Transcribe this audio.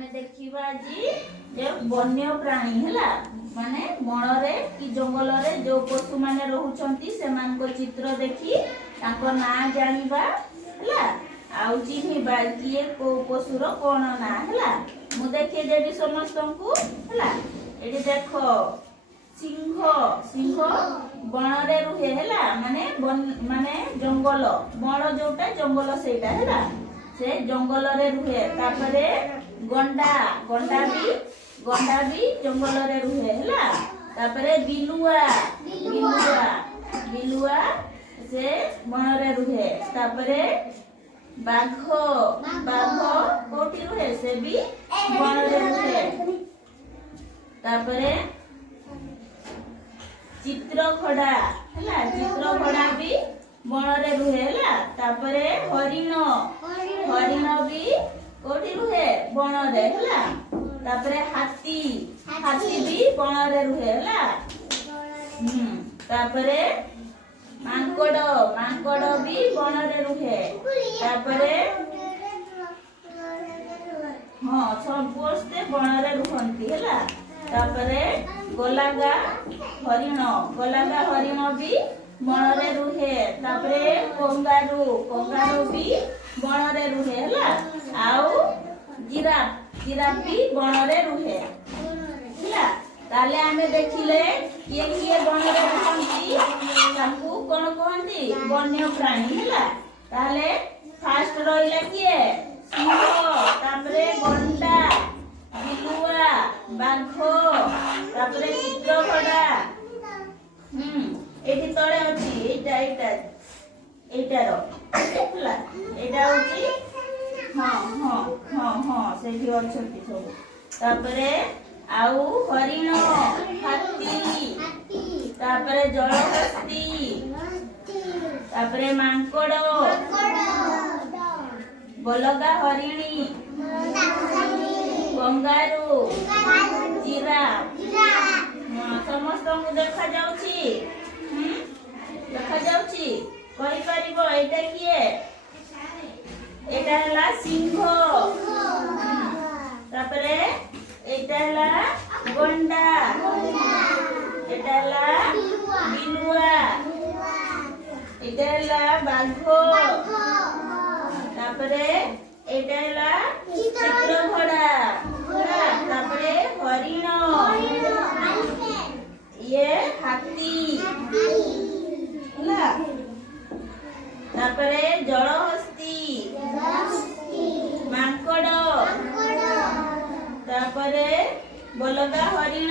आमे देखिबा जी जे वन्य प्राणी हला माने वनरे कि जंगल रे जो पशु माने रहउचंती से मान को चित्र देखि ताको ना जानिबा हला आउ चिन्हिबा किए को पशुर कोन ना हला मु देखि देबी समस्तंकु हला एडी देखो सिंह सिंह वनरे रुहे हला माने जंगल वण जोटा जंगल सेटा हला से जंगल रे रुहे तापरे गंडा गंडा भी जंगल रे रुहे हला तापरे बिलुआ बिलुआ बिलुआ से वन रे रुहे तापरे बाघ बाघ कोठी रुहे से भी वन रे रुहे तापरे चित्रखड़ा हला चित्रखड़ा भी वन रे रुहे हला तापरे हरिण हरिण भी कोठी रुहे वन रे हला तापरे हाथी हाथी भी वन रे रुहे हला तापरे मांकड़ मांकड़ भी वन रे रुहे तापरे हां समस्ते वन रे रुहंती हला तापरे गोलागा हरिण भी वन रे रुहे तापरे कंगारू भी वन रे रुहे हला आउ जिराफ भी वन रे रुहे हला ताले आमे देखिले किए वन रे रुहंती ताकू कोन कहंती वन्य प्राणी हला ताले फास्ट रहिला किए सिंह तापरे गंडा बिलुआ बाघ तापरे चित्रखड़ा एठी तळे अछि एटा रो हला एटा होची हां सेठी अछंती सब तापरे आउ हरिण हाथी तापरे जलहस्ती तापरे मांकड़ बलगा हरिणी कंगारू जिराफ समस्त को देखा जाउची देखा जाउची कहि परिबो एटा किए एटा हला सिंह तापरे एटा हला गंडा एटा हला बिलुआ एटा हला बाघ तापरे एटा हला चित्रखड़ा तापरे हरिण ये हाथी हला तापरे जलहस्ती मांकड़ तापरे बलगा हरिण